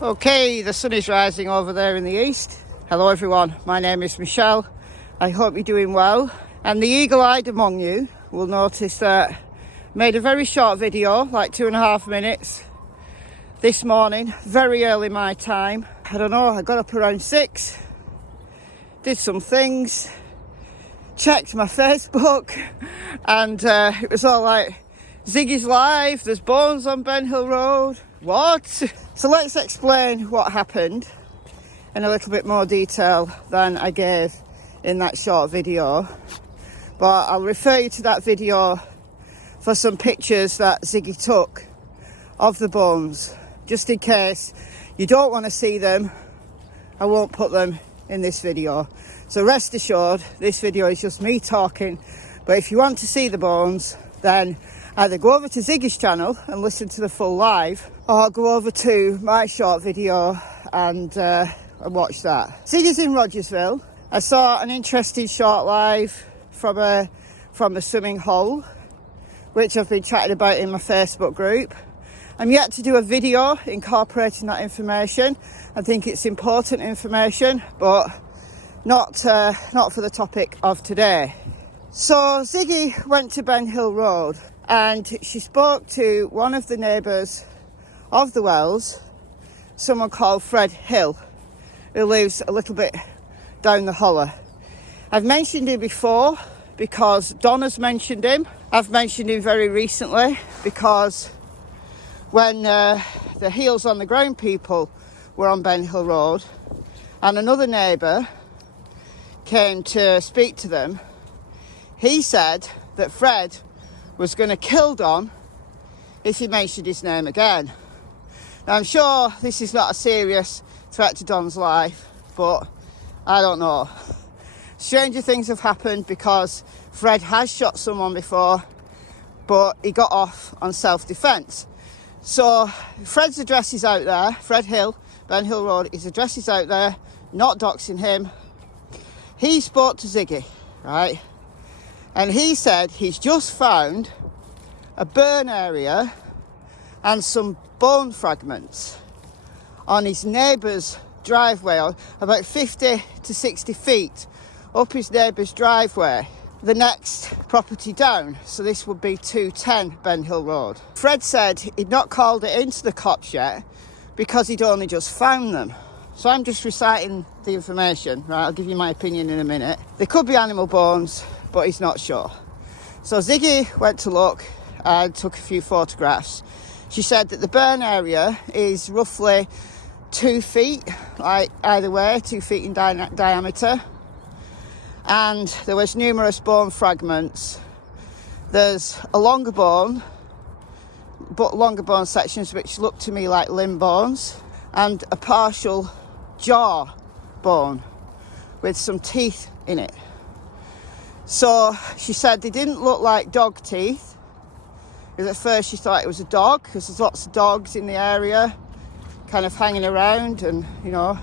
Okay, the sun is rising over there in the east. Hello everyone, my name is Michelle. I hope you're doing well. And the eagle-eyed among you will notice that I made a very short video, like 2.5 minutes, this morning, very early my time. I don't know, I got up around 6, did some things, checked my Facebook, and it was all like, Ziggy's live, there's bones on Ben Hill Road. What? So let's explain what happened in a little bit more detail than I gave in that short video. But I'll refer you to that video for some pictures that Ziggy took of the bones. Just in case you don't want to see them, I won't put them in this video. So rest assured, this video is just me talking. But if you want to see the bones, then either go over to Ziggy's channel and listen to the full live, or go over to my short video and watch that. Ziggy's in Rogersville. I saw an interesting short live from a swimming hole, which I've been chatting about in my Facebook group. I'm yet to do a video incorporating that information. I think it's important information, but not for the topic of today. So Ziggy went to Ben Hill Road and she spoke to one of the neighbours of the wells, someone called Fred Hill, who lives a little bit down the holler. I've mentioned him before because Donna's mentioned him. I've mentioned him very recently because when the Heels on the Ground people were on Ben Hill Road and another neighbour came to speak to them, he said that Fred was going to kill Don if he mentioned his name again. Now, I'm sure this is not a serious threat to Don's life, but I don't know. Stranger things have happened because Fred has shot someone before, but he got off on self-defence. So Fred's address is out there. Fred Hill, Ben Hill Road, his address is out there, not doxing him. He spoke to Ziggy, right? And he said he's just found a burn area and some bone fragments on his neighbour's driveway, about 50 to 60 feet up his neighbour's driveway, the next property down. So this would be 210 Ben Hill Road. Fred said he'd not called it into the cops yet because he'd only just found them. So I'm just reciting the information, right? I'll give you my opinion in a minute. They could be animal bones, but he's not sure. So Ziggy went to look and took a few photographs. She said that the burn area is roughly 2 feet, like either way, 2 feet in diameter. And there was numerous bone fragments. There's a longer bone, but longer bone sections which look to me like limb bones, and a partial jaw bone with some teeth in it. So she said they didn't look like dog teeth, because at first she thought it was a dog, because there's lots of dogs in the area kind of hanging around, and you know,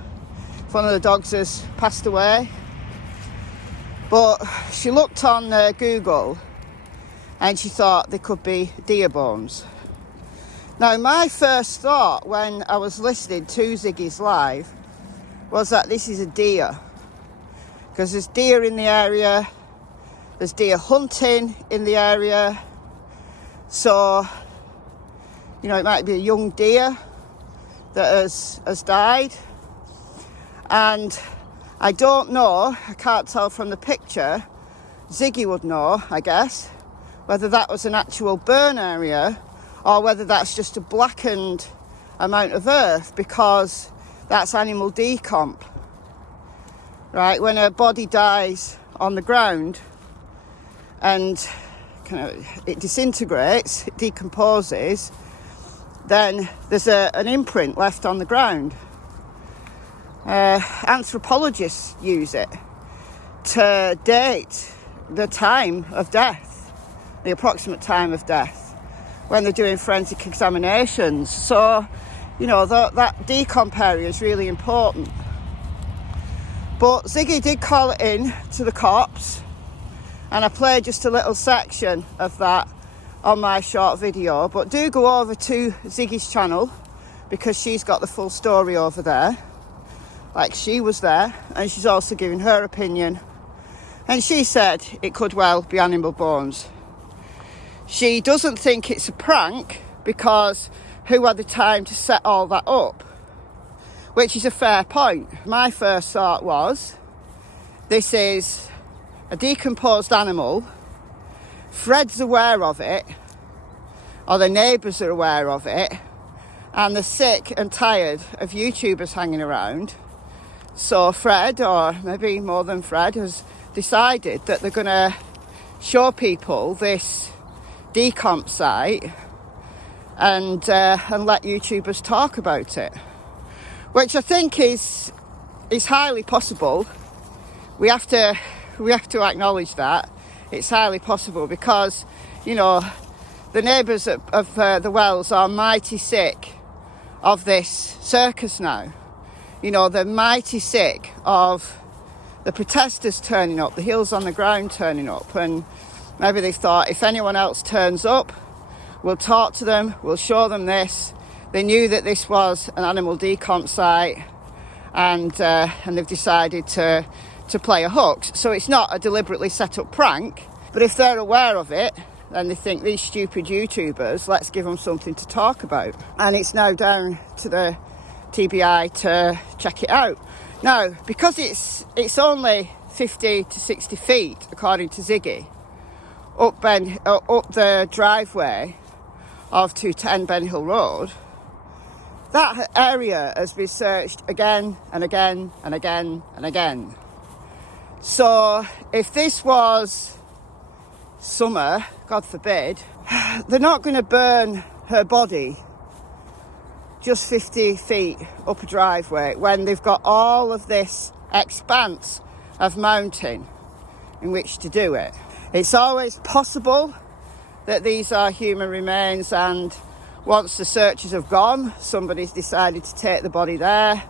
if one of the dogs has passed away. But she looked on Google and she thought they could be deer bones. Now, my first thought when I was listening to Ziggy's live was that this is a deer, because there's deer in the area, there's deer hunting in the area. So, you know, it might be a young deer that has died. And I don't know, I can't tell from the picture, Ziggy would know, I guess, whether that was an actual burn area or whether that's just a blackened amount of earth, because that's animal decomp. Right, when a body dies on the ground and kind of it disintegrates, it decomposes, then there's an imprint left on the ground. Anthropologists use it to date the time of death, the approximate time of death, when they're doing forensic examinations. So, you know, that decomp area is really important. But Ziggy did call it in to the cops, and I played just a little section of that on my short video. But do go over to Ziggy's channel, because she's got the full story over there. Like, she was there, and she's also giving her opinion. And she said it could well be animal bones. She doesn't think it's a prank because who had the time to set all that up? Which is a fair point. My first thought was, this is a decomposed animal. Fred's aware of it, or the neighbours are aware of it, and they're sick and tired of YouTubers hanging around. So Fred, or maybe more than Fred, has decided that they're going to show people this decomp site and let YouTubers talk about it, which I think is highly possible. We have to acknowledge that it's highly possible because, you know, the neighbours of the Wells are mighty sick of this circus now. You know, they're mighty sick of the protesters turning up, the heels on the ground turning up, and maybe they thought if anyone else turns up, we'll talk to them, we'll show them this. They knew that this was an animal decomp site, and they've decided to play a hoax. So it's not a deliberately set up prank, but if they're aware of it, then they think, these stupid YouTubers, let's give them something to talk about. And it's now down to the TBI to check it out. Now, because it's only 50 to 60 feet, according to Ziggy, up the driveway of 210 Ben Hill Road, that area has been searched again and again and again and again. So if this was summer, God forbid, they're not going to burn her body just 50 feet up a driveway when they've got all of this expanse of mountain in which to do it. It's always possible that these are human remains, and once the searchers have gone, somebody's decided to take the body there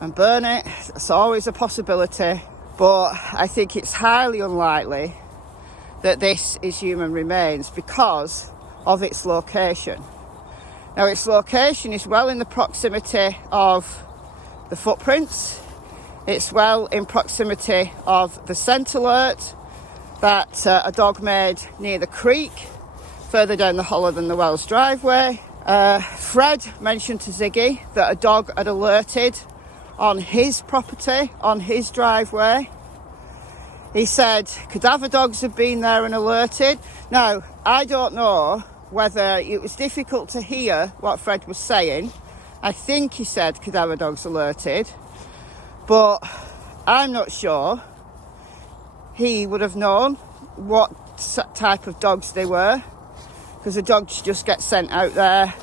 and burn it. It's always a possibility, but I think it's highly unlikely that this is human remains because of its location. Now, its location is well in the proximity of the footprints. It's well in proximity of the scent alert that a dog made near the creek, further down the hollow than the Wells driveway. Fred mentioned to Ziggy that a dog had alerted on his property, on his driveway. He said cadaver dogs had been there and alerted. Now, I don't know whether it was difficult to hear what Fred was saying. I think he said cadaver dogs alerted, but I'm not sure he would have known what type of dogs they were, because the dogs just get sent out there,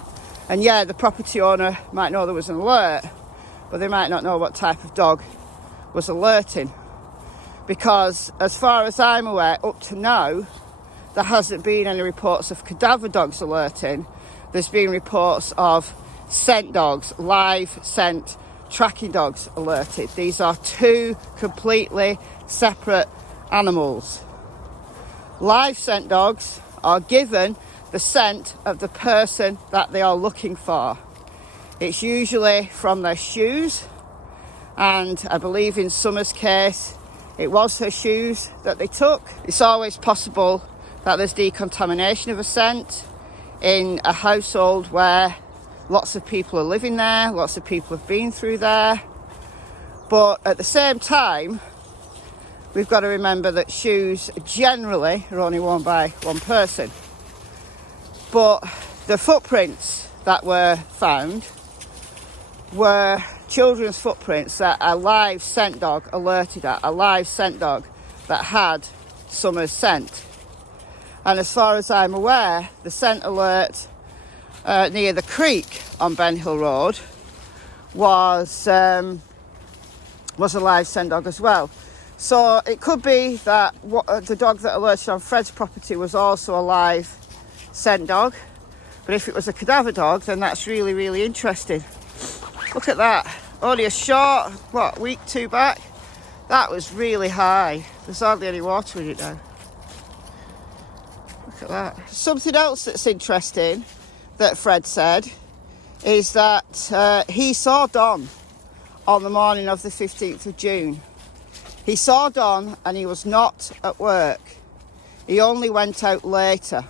and yeah, the property owner might know there was an alert, but they might not know what type of dog was alerting, because as far as I'm aware, up to now, there hasn't been any reports of cadaver dogs alerting. There's been reports of scent dogs, live scent tracking dogs alerted. These are two completely separate animals. Live scent dogs are given the scent of the person that they are looking for. It's usually from their shoes, and I believe in Summer's case, it was her shoes that they took. It's always possible that there's decontamination of a scent in a household where lots of people are living there, lots of people have been through there. But at the same time, we've got to remember that shoes generally are only worn by one person. But the footprints that were found were children's footprints that a live scent dog alerted at, a live scent dog that had Summer's scent. And as far as I'm aware, the scent alert near the creek on Ben Hill Road was a live scent dog as well. So it could be that the dog that alerted on Fred's property was also a live scent dog. But if it was a cadaver dog, then that's really, really interesting. Look at that. Only a short, week 2 back. That was really high. There's hardly any water in it now. Look at that. Something else that's interesting that Fred said is that he saw Don on the morning of the 15th of June. He saw Don and he was not at work. He only went out later.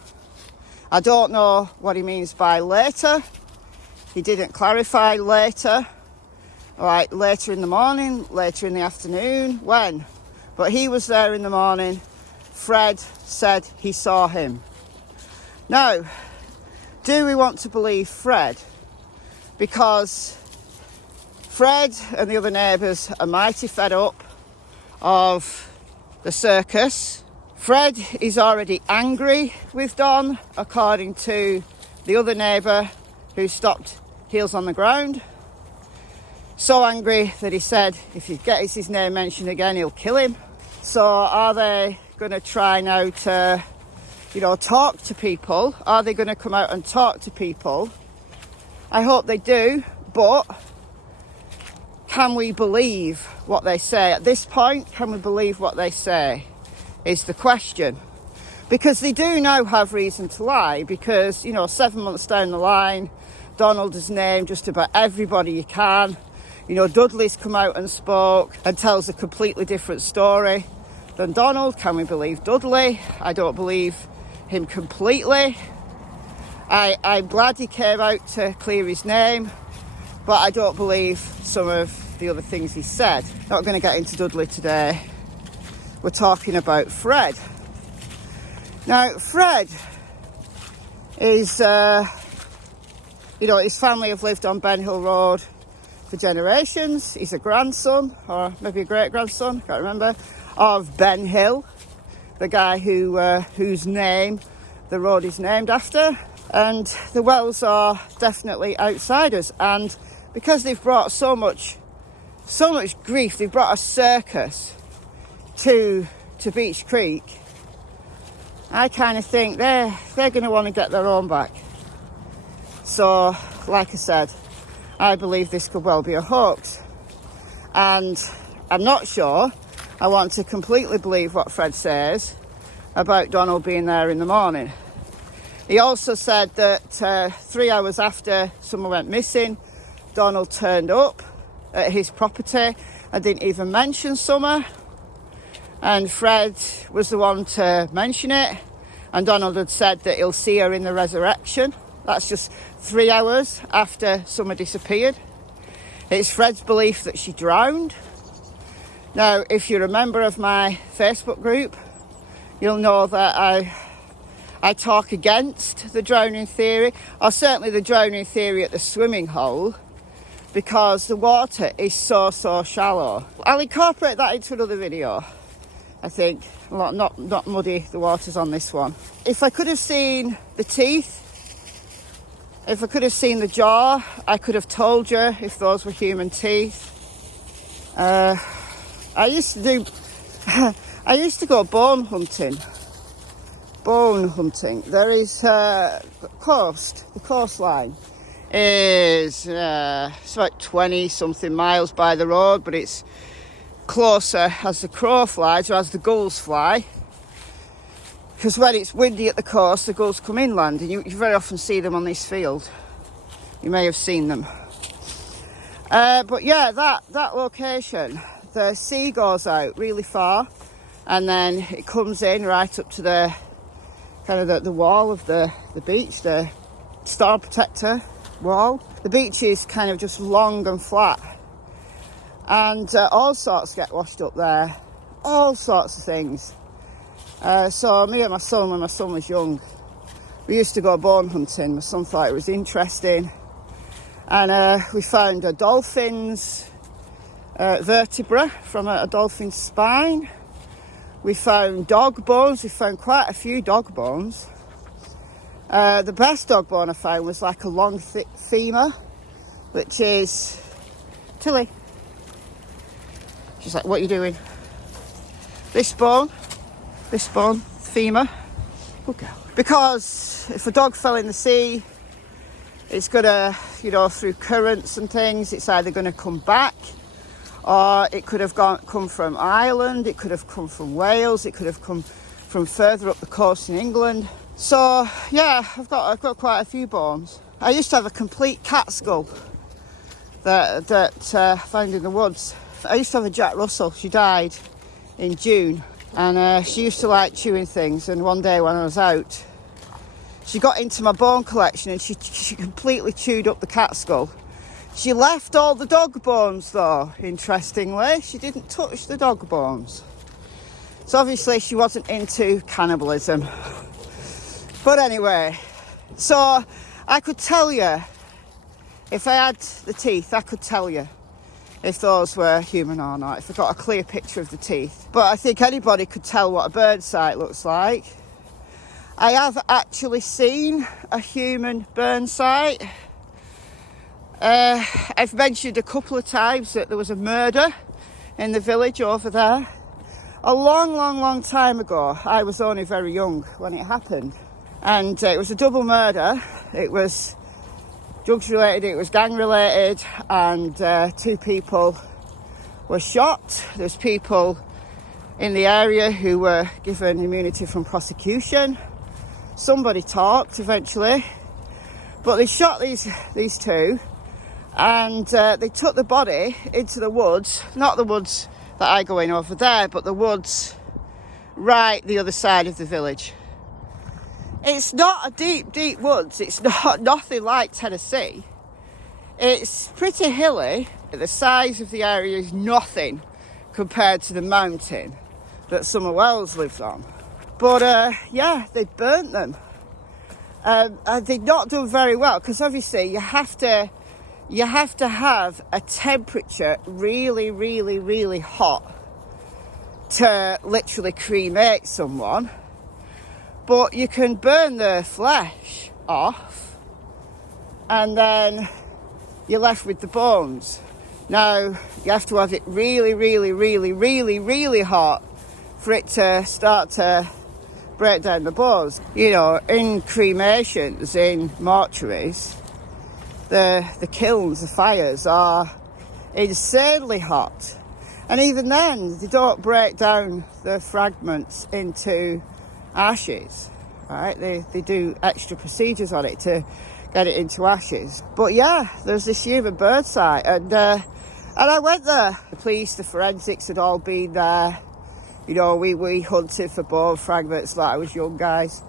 I don't know what he means by later. He didn't clarify later. Like later in the morning, later in the afternoon, when? But he was there in the morning. Fred said he saw him. Now, do we want to believe Fred? Because Fred and the other neighbours are mighty fed up of the circus. Fred is already angry with Don, according to the other neighbour who stopped heels on the ground. So angry that he said if he gets his name mentioned again, he'll kill him. So are they going to try now to, talk to people? Are they going to come out and talk to people? I hope they do, but can we believe what they say? At this point, can we believe what they say is the question. Because they do now have reason to lie, because, 7 months down the line, Donald has named just about everybody you can. Dudley's come out and spoke and tells a completely different story than Donald. Can we believe Dudley? I don't believe him completely. I'm glad he came out to clear his name, but I don't believe some of the other things he said. Not going to get into Dudley today. We're talking about Fred. Now, Fred is, his family have lived on Ben Hill Road for generations. He's a grandson, or maybe a great-grandson, can't remember, of Ben Hill, the guy whose name the road is named after. And the Wells are definitely outsiders. And because they've brought so much grief, they've brought a circus to Beach Creek, I kind of think they're going to want to get their own back. So, like I said, I believe this could well be a hoax. And I'm not sure I want to completely believe what Fred says about Donald being there in the morning. He also said that 3 hours after someone went missing, Donald turned up at his property and didn't even mention Summer. And Fred was the one to mention it. And Donald had said that he'll see her in the resurrection. That's just 3 hours after Summer disappeared. It's Fred's belief that she drowned. Now, if you're a member of my Facebook group, you'll know that I talk against the drowning theory, or certainly the drowning theory at the swimming hole, because the water is so shallow. I'll incorporate that into another video, I think. Well, not muddy the waters on this one. If I could have seen the teeth, if I could have seen the jaw, I could have told you if those were human teeth. I used to go bone hunting. There is the coastline is it's about 20 something miles by the road, but it's closer as the crow flies, or as the gulls fly, because when it's windy at the coast, the gulls come inland, and you very often see them on this field. You may have seen them. But yeah, that location, the sea goes out really far, and then it comes in right up to the kind of the wall of the beach, the storm protector wall. The beach is kind of just long and flat, and all sorts get washed up there, all sorts of things. So me and my son, when my son was young, we used to go bone hunting. My son thought it was interesting, and we found a dolphin's vertebra from a dolphin's spine. We found dog bones. We found quite a few dog bones. The best dog bone I found was like a long, thick femur, which is... Tilly. She's like, what are you doing? This bone, femur. Good girl. Because if a dog fell in the sea, it's going to, through currents and things, it's either going to come back, or it could have come from Ireland, it could have come from Wales, it could have come from further up the coast in England. So yeah, I've got quite a few bones. I used to have a complete cat skull that I found in the woods. I used to have a Jack Russell. She died in June, and she used to like chewing things, and one day when I was out, she got into my bone collection and she completely chewed up the cat skull. She left all the dog bones though, interestingly. She didn't touch the dog bones. So obviously she wasn't into cannibalism. But anyway, so I could tell you, if I had the teeth, I could tell you if those were human or not, if I got a clear picture of the teeth. But I think anybody could tell what a bird site looks like. I have actually seen a human burn site. I've mentioned a couple of times that there was a murder in the village over there. A long time ago. I was only very young when it happened. And it was a double murder. It was drugs related, it was gang related, and 2 people were shot. There's people in the area who were given immunity from prosecution. Somebody talked eventually, but they shot these 2, and they took the body into the woods, not the woods that I go in over there, but the woods right the other side of the village. It's not a deep woods. It's nothing like Tennessee. It's pretty hilly. The size of the area is nothing compared to the mountain that Summer Wells lives on. But yeah, they burnt them. And they'd not done very well, because obviously you have to have a temperature really hot to literally cremate someone. But you can burn the flesh off, and then you're left with the bones. Now, you have to have it really hot for it to start to break down the bones. You know, in cremations, in mortuaries, the kilns, the fires are insanely hot. And even then, they don't break down the fragments into ashes, right? They do extra procedures on it to get it into ashes. But yeah, there's this human bird site, and I went there. The police, the forensics had all been there. You know, we hunted for bone fragments like I was young, guys.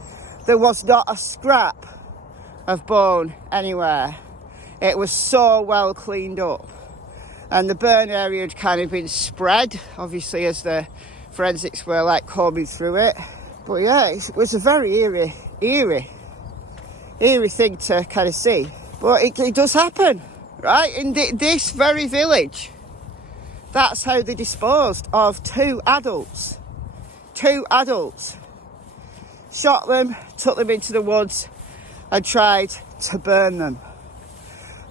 There was not a scrap of bone anywhere. It was so well cleaned up, and the burn area had kind of been spread, obviously, as the forensics were like combing through it. But yeah, it was a very eerie thing to kind of see. But it does happen, right? In this very village, that's how they disposed of 2 adults. 2 adults. Shot them, took them into the woods, and tried to burn them.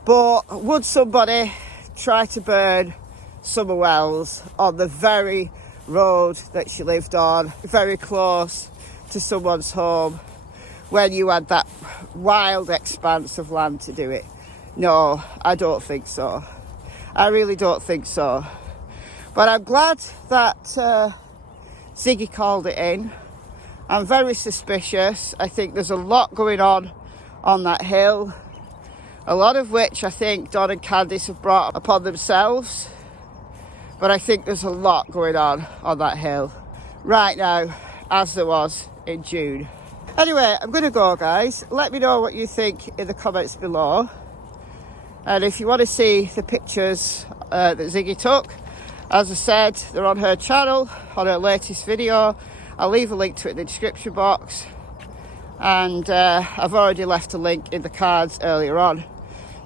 But would somebody try to burn Summer Wells on the very road that she lived on, very close to someone's home, when you had that wild expanse of land to do it? No, I don't think so. I really don't think so. But I'm glad that Ziggy called it in. I'm very suspicious. I think there's a lot going on that hill, a lot of which I think Don and Candice have brought upon themselves. But I think there's a lot going on that hill right now, as there was in June. Anyway, I'm going to go, guys. Let me know what you think in the comments below. And if you want to see the pictures that Ziggy took, as I said, they're on her channel, on her latest video. I'll leave a link to it in the description box. And I've already left a link in the cards earlier on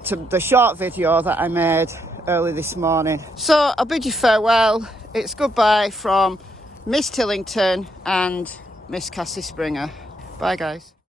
to the short video that I made early this morning. So I'll bid you farewell. It's goodbye from Miss Tillington and Miss Cassie Springer. Bye, guys.